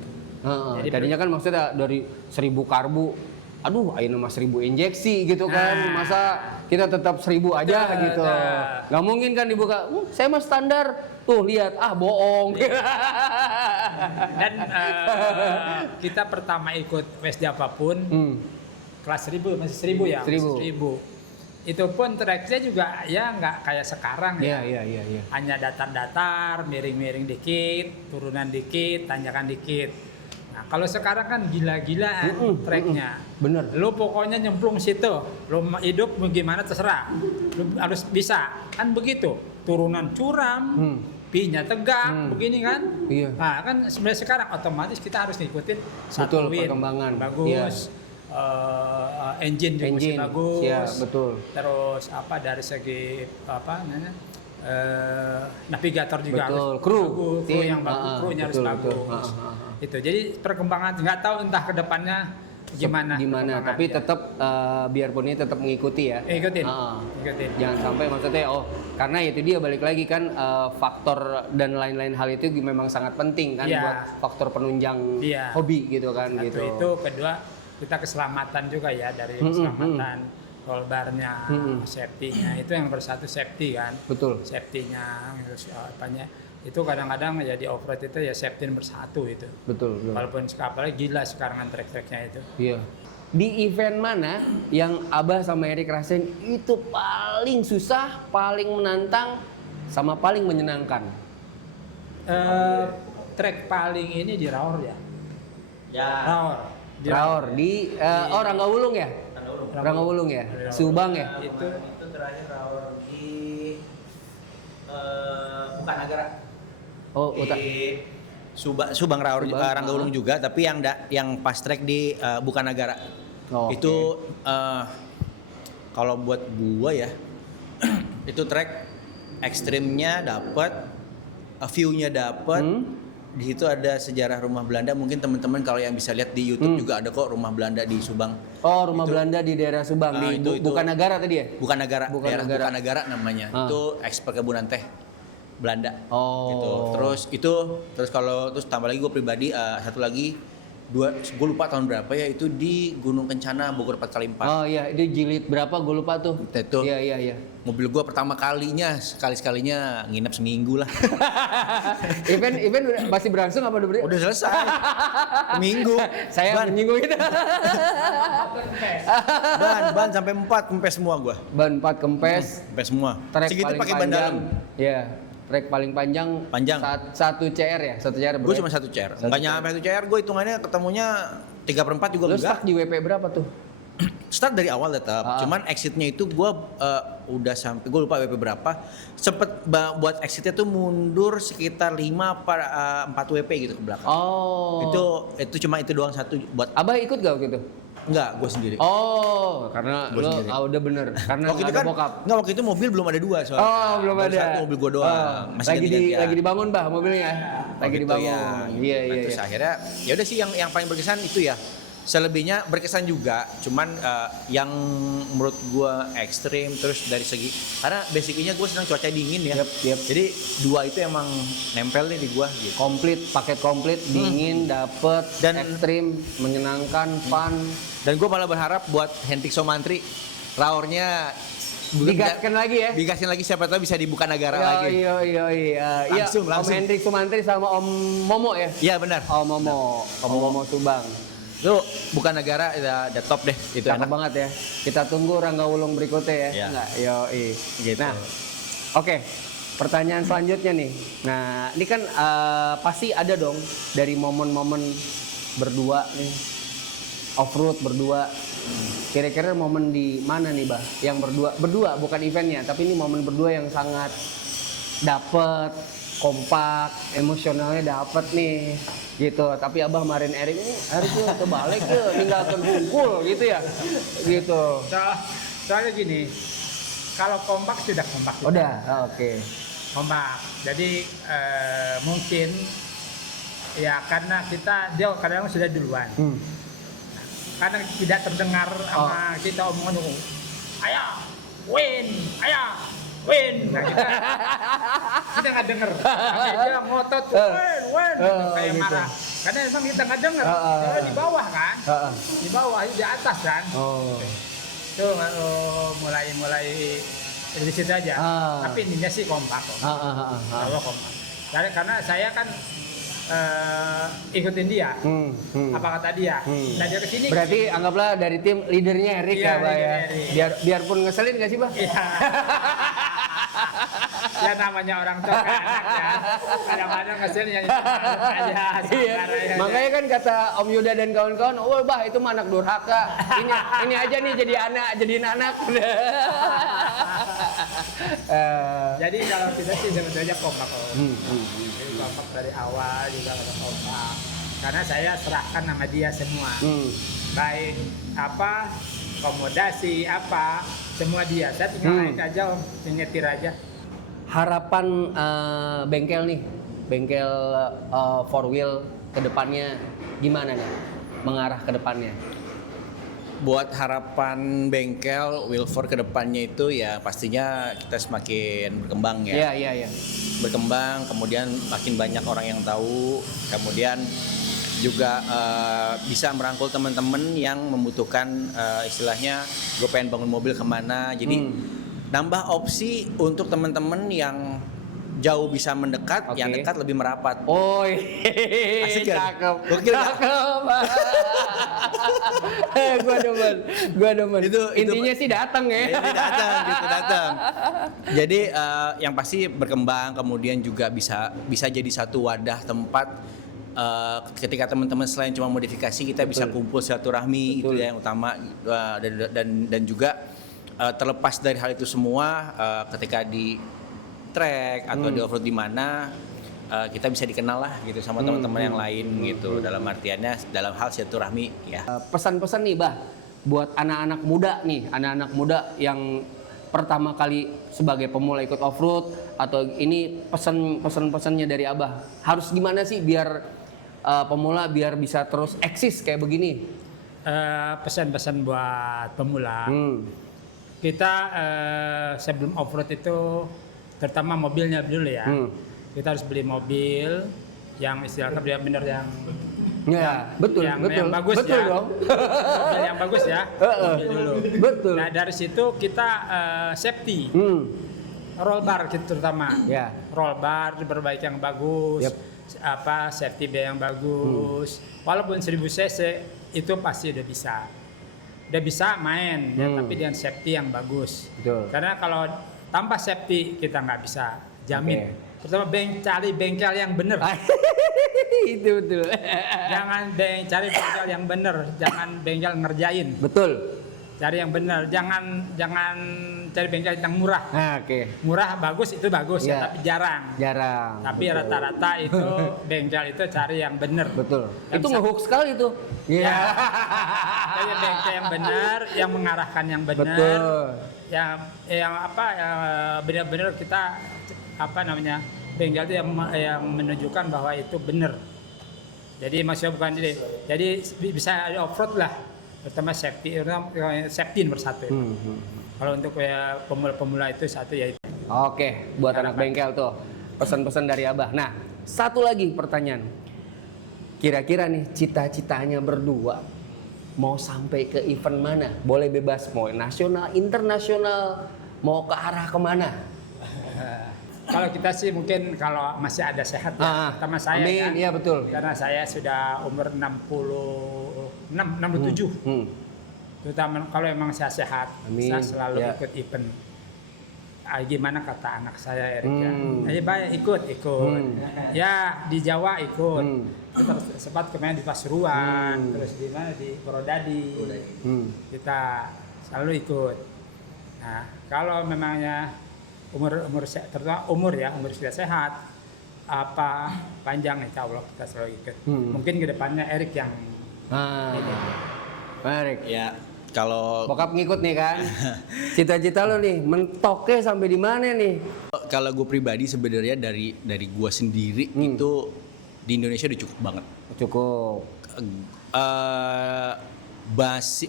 Jadi tadinya kan maksudnya dari 1000 karbu. Aduh, ayo nama 1000 injeksi gitu kan. Masa kita tetap 1000 aja gitu. Gak mungkin kan dibuka, saya mah standar. Tuh lihat, bohong. Dan kita pertama ikut Wesda apapun, kelas 1000 masih 1000 ya. 1000. Itu pun tracknya juga ya nggak kayak sekarang ya. Iya. Hanya datar-datar, miring-miring dikit, turunan dikit, tanjakan dikit. Nah, kalau sekarang kan gila-gilaan tracknya. Bener. Lu pokoknya nyemplung situ. Lu hidup bagaimana terserah. Lu harus bisa. Kan begitu. Turunan curam, pinya tegak, begini kan. Iya. Nah, kan sebenarnya sekarang otomatis kita harus ngikutin satu win. Perkembangan. Bagus. engine juga masih bagus. Iya, betul. Terus apa dari segi apa namanya? Navigator juga Betul. harus Kru. bagus, kru yang bagus, krunya harus betul, bagus. betul. Itu. Jadi perkembangan nggak tahu entah ke depannya gimana. Tapi tetap biarpun ini tetap mengikuti ya. Ikutin. Ah. Ikutin. Jangan sampai maksudnya karena itu dia balik lagi kan faktor dan lain-lain hal itu memang sangat penting kan Iya. buat faktor penunjang Iya. hobi gitu kan Satu gitu. itu, kedua kita keselamatan juga ya dari keselamatan roll bar-nya, safety-nya itu yang bersatu safety kan. Betul. Safety-nya terus apanya itu kadang-kadang ya di off-road itu ya safety nomor satu itu. Betul. Walaupun apalagi gila sekarang kan trek-treknya itu. Iya. Di event mana yang Abah sama Erik rasain itu paling susah, paling menantang, sama paling menyenangkan? Trek paling ini di Raor ya. Ya. Raor. Di Raor di Rangga Wulung ya? Rangga Wulung ya? Subang ya? Itu terakhir Raor di bukan Nagara. Oh, Di Subang Raor Subang, Rangga Wulung juga, tapi yang pas trek di bukan Nagara. Oh, oke. Itu kalau buat gua ya itu trek ekstrimnya dapat, view-nya dapat. Di situ ada sejarah rumah Belanda. Mungkin teman-teman kalau yang bisa lihat di YouTube juga ada kok rumah Belanda di Subang. Oh, rumah Belanda di daerah Subang di itu- bukan negara tadi ya? Bukan Nagara, Bukan daerah Nagara. Bukan Nagara namanya. Itu perkebunan teh Belanda. Oh. Gitu. Terus tambah lagi gue pribadi satu lagi gue lupa tahun berapa ya, itu di Gunung Kencana Bogor 4x4. Oh iya, itu jilid berapa gue lupa tuh. Itu. Iya. Mobil gue pertama kalinya sekalinya nginep seminggu lah. event udah masih berlangsung apa udah Udah selesai. Minggu. Saya menyinggung itu. ban sampai 4 kempes semua gue. Ban 4 kempes, Kempes semua. trek Segitu paling pakai ban panjang. dalam. Iya, trek paling panjang. Panjang. Satu CR ya, satu CR. Gue cuma satu CR. Enggak nyampe satu CR, gue hitungannya ketemunya 3/4 juga Lu enggak. stuck di WP berapa tuh? Start dari awal tetap, cuman exitnya itu gue udah sampai, gue lupa WP berapa, sempet buat exitnya tuh mundur sekitar 4 WP gitu ke belakang. Oh. Itu cuma itu doang satu buat, Abah ikut gak waktu itu? enggak, gue sendiri. Oh, karena Gua lo sendiri. udah bener. Karena Waktu itu nggak kan, ada bokap. enggak, waktu itu mobil belum ada dua soalnya. Oh, belum Baru ada. Satu mobil gue doang. Oh, Masih lagi ganti-gantian. lagi dibangun, Bah, mobilnya. Lagi Gitu dibangun. ya. Iya. Terus akhirnya ya udah sih yang paling berkesan itu ya. Selebihnya berkesan juga, cuman yang menurut gua ekstrim, terus dari segi karena basicnya gua senang cuaca dingin ya. Yep. Jadi dua itu emang nempel nih di gua gitu. Paket komplit, dingin, dapet, Dan- ekstrim, menyenangkan, fun. Dan gua malah berharap buat Hendrik Somantri Raornya Digaskan lagi ya. digaskan lagi, siapa tahu bisa dibuka negara lagi. Iya. Langsung. Om Hendrik Sumantri sama Om Momo ya. Iya benar. Om Momo Subang. Lu bukan negara udah top deh, itu Cakep enak. banget ya. Kita tunggu Rangga Wulung berikutnya ya. Iya. Enggak, yoi. Gitu. Nah, oke. Pertanyaan selanjutnya nih. Nah, ini kan pasti ada dong dari momen-momen berdua nih. Off-road berdua. Kira-kira momen di mana nih, Bah? Yang berdua bukan eventnya, tapi ini momen berdua yang sangat dapet, kompak, emosionalnya dapet nih. Gitu. Tapi Abah kemarin Erik ini harusnya kebalik ya, ninggalkan hungkul gitu ya. Gitu. Soalnya gini, kalau kompak sudah kompak. kita. Udah, oke. Kompak. Jadi mungkin ya karena dia kadang sudah duluan. Karena tidak terdengar sama kita omongan ayah win. Nah, kita nggak denger. Sampai dia ngotot win kayak gitu. marah. Karena emang kita nggak denger. Dia di bawah kan, di bawah di atas kan. Oh. Itu mulai dari situ aja. Tapi intinya sih kompak kok. Kalau kompak. Karena saya kan ikutin dia. Apa kata dia? Nah dia kesini. Berarti anggaplah dari tim leadernya Erik Iya, ya, Bah ya. leadernya Erik. Biarpun ngeselin gak sih, Bah? Iya. Ya namanya orang tua kan anak ya. Kadang-kadang ngeselin ya aja. Iya. Makanya kan kata Om Yuda dan kawan-kawan, "Oh, Bah, itu mah anak durhaka. Ini aja nih jadiin anak." Jadi kalau kita sih sebetulnya kompak kok. Jadi kompak dari awal juga ada kompak. Karena saya serahkan nama dia semua. baik apa akomodasi apa semua dia. Saya tinggal naik aja, nyetir aja. Harapan bengkel nih, bengkel four wheel ke depannya gimana nih? Mengarah ke depannya. Buat harapan bengkel Wilfor ke depannya itu ya pastinya kita semakin berkembang ya. Iya. Berkembang, kemudian makin banyak orang yang tahu, kemudian juga bisa merangkul teman-teman yang membutuhkan istilahnya gue pengen bangun mobil kemana. Jadi nambah opsi untuk teman-teman yang jauh bisa mendekat, yang dekat lebih merapat. Oh, Asik kan? cakep. Gokil kan? Gua demen. Itu Intinya sih datang ya. Jadi datang. Jadi yang pasti berkembang, kemudian juga bisa jadi satu wadah tempat ketika teman-teman selain cuma modifikasi kita bisa kumpul silaturahmi, itu yang utama, dan juga terlepas dari hal itu semua ketika di track atau di off-road di mana kita bisa dikenal lah gitu sama teman-teman yang lain gitu, dalam artiannya dalam hal silaturahmi ya. Pesan-pesan nih Bah buat anak-anak muda yang pertama kali sebagai pemula ikut off-road, atau ini pesan-pesannya dari Abah harus gimana sih biar pemula biar bisa terus eksis kayak begini? Pesan-pesan buat pemula, kita sebelum off-road itu terutama mobilnya dulu ya. Kita harus beli mobil yang istilahnya benar-benar yang betul. yang bagus betul ya. Dong. Mobil yang bagus ya. Mobil dulu. Betul. Nah, dari situ kita safety. Roll bar gitu terutama. Ya. Roll bar diperbaiki yang bagus. Yep. Safety bay yang bagus. Walaupun 1000 cc itu pasti udah bisa main ya, tapi dengan safety yang bagus. Betul. Karena kalau tanpa safety kita nggak bisa jamin. Pertama cari bengkel yang benar. Itu betul. Jangan cari bengkel yang benar, jangan bengkel ngerjain. Betul. Cari yang benar, jangan cari bengkel yang murah. Nah, Murah bagus itu bagus Ya. tapi jarang. Tapi betul. rata-rata itu bengkel itu cari yang benar. Betul. Yang Itu bisa- ngehook sekali tuh. Ya. Cari bengkel yang benar, yang mengarahkan yang benar. Betul. Yang benar-benar kita bengkel itu yang menunjukkan bahwa itu benar. Jadi maksudnya bukan jadi bisa off-road lah, pertama safety nomor satu. Kalau untuk pemula-pemula itu satu ya itu. Oke, buat anak bengkel tuh pesan-pesan dari Abah. Nah, satu lagi pertanyaan. Kira-kira nih cita-citanya berdua mau sampai ke event mana? Boleh bebas, mau nasional, internasional, mau ke arah kemana? Kalau kita sih mungkin kalau masih ada sehat ya, pertama saya amin, kan. iya betul. Karena saya sudah umur 67. Terutama kalau emang saya sehat, Amin, saya selalu ya. ikut event. Gimana kata anak saya Erik ya? Ayo baik ikut. Ya di Jawa ikut. Terus sempat kemarin di Pasuruan, terus di mana di Purwodadi. Kita selalu ikut. Nah, kalau memangnya terutama umur sudah sehat, panjang insya Allah kita selalu ikut. Mungkin kedepannya Erik yang ini. Erik. Ya, kalau Bokap ngikut nih kan. Cita-cita lo nih mentoknya sampai di mana nih? kalau gue pribadi sebenarnya dari gue sendiri itu di Indonesia udah cukup banget. Cukup.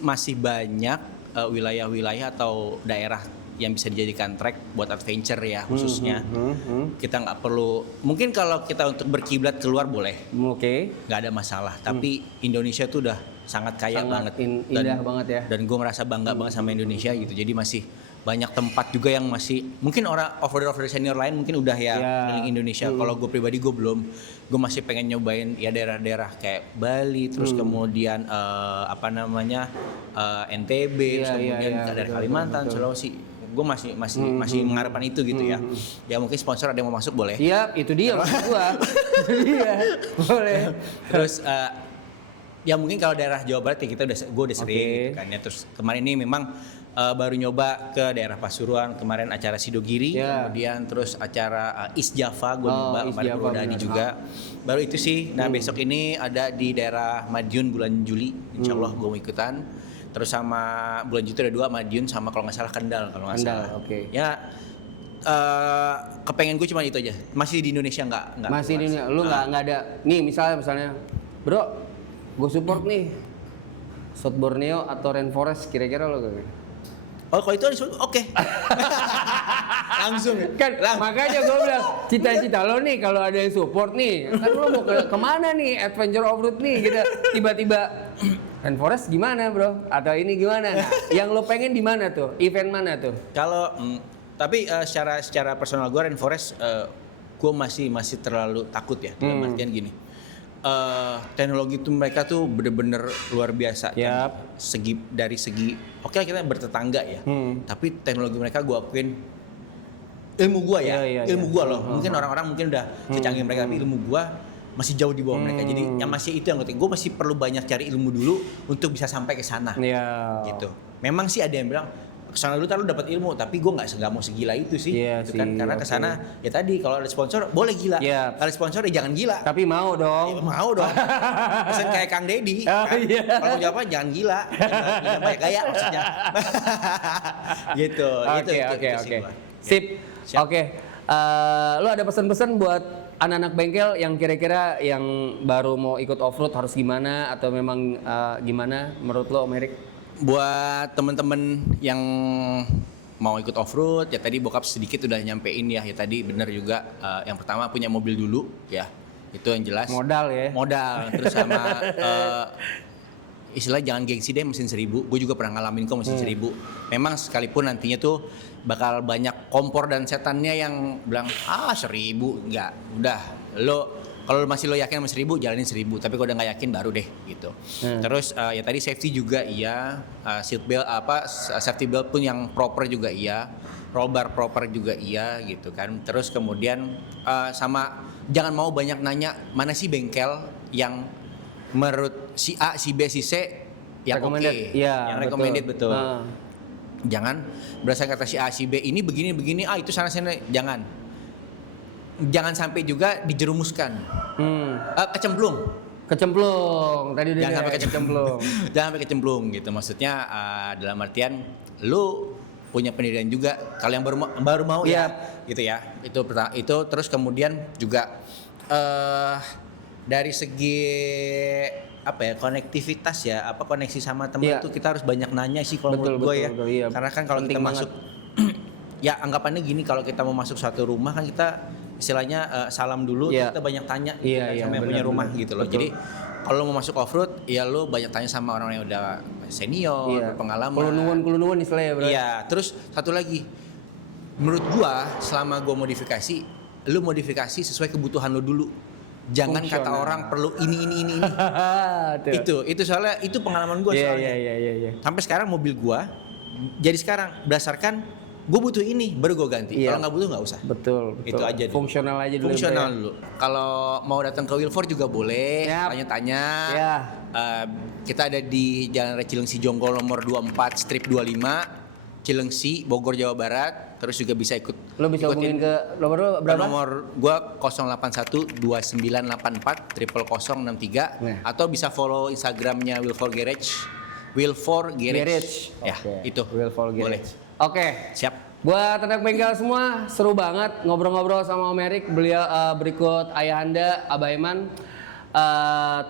Masih banyak wilayah-wilayah atau daerah yang bisa dijadikan track buat adventure ya khususnya. Kita nggak perlu, mungkin kalau kita untuk berkiblat keluar boleh, Oke. nggak ada masalah. Tapi Indonesia tuh udah sangat kaya Sangat banget, indah banget ya. Dan gue merasa bangga banget sama Indonesia gitu. Jadi masih banyak tempat juga yang masih mungkin orang over senior lain mungkin udah ya keliling Indonesia. Kalau gue pribadi gue belum. Gue masih pengen nyobain ya daerah-daerah kayak Bali, terus kemudian NTB, terus kemudian dari Kalimantan, Sulawesi. Gue masih mengharapkan itu gitu ya. Ya mungkin sponsor ada yang mau masuk boleh. Iya, itu dia maksud gua. Itu dia. Boleh. Terus Ya mungkin kalau daerah Jawa Barat ya gue udah sering gitu kan ya. Terus kemarin ini memang baru nyoba ke daerah Pasuruan, kemarin acara Sidogiri, kemudian terus acara East Java gue nyoba, kemarin baru Dadi juga. Baru itu sih. Nah besok ini ada di daerah Madiun bulan Juli, insya Allah gue mau ikutan. Terus sama bulan Juli itu ada 2, Madiun sama kalau nggak salah Kendal kalau nggak salah. Ya kepengen gue cuma itu aja. Masih di Indonesia nggak. Masih di Indonesia. Lu nggak ada. Nih misalnya, bro, gue support nih South Borneo atau Rainforest, kira-kira lo gak? Oh kalau itu oke. Langsung Kan makanya gue bilang cita-cita lo nih kalau ada yang support nih, kan lo mau kemana nih, adventure off-road nih gitu. Tiba-tiba Rainforest gimana bro? Atau ini gimana? Nah, yang lo pengen di mana tuh? Event mana tuh? Kalau tapi secara personal gue Rainforest gue masih terlalu takut ya. Dalam artian gini. Teknologi itu mereka tuh bener-bener luar biasa kan? dari segi oke kita bertetangga ya, tapi teknologi mereka gue akuin ilmu gue ilmu gue loh, mungkin orang-orang mungkin udah secanggih mereka, tapi ilmu gue masih jauh di bawah mereka, jadi yang masih itu yang penting, gue masih perlu banyak cari ilmu dulu untuk bisa sampai ke sana gitu. Memang sih ada yang bilang kesana dulu lu dapat ilmu, tapi gue nggak mau segila itu sih, gitu kan? Karena kesana ya tadi kalau ada sponsor boleh gila, kalau ada sponsor ya jangan gila. Tapi mau dong. Ya, mau dong. Pesan kayak Kang Deddy, kan? Kalau jawabnya jangan gila, jangan banyak gaya maksudnya. gitu. Oke. Sip. Oke. Lu ada pesan-pesan buat anak-anak bengkel yang kira-kira yang baru mau ikut off-road harus gimana, atau memang gimana menurut lo, Om Erik? Buat temen-temen yang mau ikut off-road, ya tadi bokap sedikit udah nyampein ya tadi bener juga. Yang pertama punya mobil dulu ya, itu yang jelas. Modal ya? Modal, terus sama istilah jangan gengsi deh mesin 1000. Gue juga pernah ngalamin kok mesin 1000. Memang sekalipun nantinya tuh bakal banyak kompor dan setannya yang bilang 1000, enggak, udah lo kalau masih lo yakin sama 1000 jalanin 1000, tapi kalau udah nggak yakin baru deh gitu. Terus ya tadi safety juga iya, seat belt safety belt pun yang proper juga iya, roll bar proper juga iya gitu kan. Terus kemudian sama jangan mau banyak nanya mana sih bengkel yang menurut si A, si B, si C yang oke, yang recommended betul. Jangan berdasarkan kata si A, si B ini begini itu sana jangan sampai juga dijerumuskan, kecemplung tadi udah jangan sampai kecemplung. Jangan sampai kecemplung gitu, maksudnya dalam artian lu punya pendirian juga kalau yang baru mau ya gitu ya, itu terus kemudian juga dari segi konektivitas ya, koneksi sama teman itu kita harus banyak nanya sih kalau menurut gue ya. Karena kan kalau kita masuk ya anggapannya gini, kalau kita mau masuk suatu rumah kan kita istilahnya salam dulu, kita banyak tanya sama yang punya rumah gitu loh. Jadi kalau mau masuk off-road ya lo banyak tanya sama orang yang udah senior, berpengalaman. Kulunungan istilahnya bro. Iya, terus satu lagi, menurut gua selama gua modifikasi, lo modifikasi sesuai kebutuhan lo dulu. Jangan kata orang perlu ini. itu soalnya itu pengalaman gua soalnya. Iya. Sampai sekarang mobil gua jadi sekarang berdasarkan gue butuh ini baru gue ganti. Kalau nggak butuh nggak usah. Betul. Itu aja dulu. Fungsional aja dulu. Fungsional dulu. Kalau mau datang ke Wilford juga boleh. Tanya-tanya. Kita ada di Jalan Raya Cilengsi Jonggol nomor 24 strip 25 Cilengsi Bogor Jawa Barat. Terus juga bisa ikut. Lo bisa hubungin ke nomor berapa? Nomor gue 081 2984 0063 atau bisa follow Instagramnya Wilford Garage. Ya, itu. Wilford Garage. Boleh. Oke. Siap. Buat anak bengkel semua, seru banget ngobrol-ngobrol sama Om Erik. Beliau berikut ayahanda Abah Eman.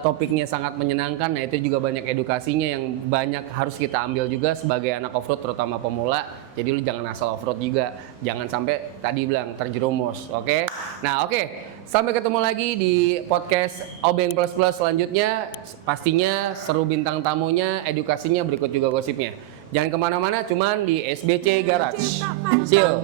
Topiknya sangat menyenangkan. Nah, itu juga banyak edukasinya yang banyak harus kita ambil juga sebagai anak off-road, terutama pemula. Jadi lu jangan asal off-road juga. Jangan sampai tadi bilang terjerumus, oke? Nah, oke. Sampai ketemu lagi di podcast Obeng Plus Plus selanjutnya. Pastinya seru bintang tamunya, edukasinya, berikut juga gosipnya. Jangan kemana-mana, cuman di SBC Garage. See you.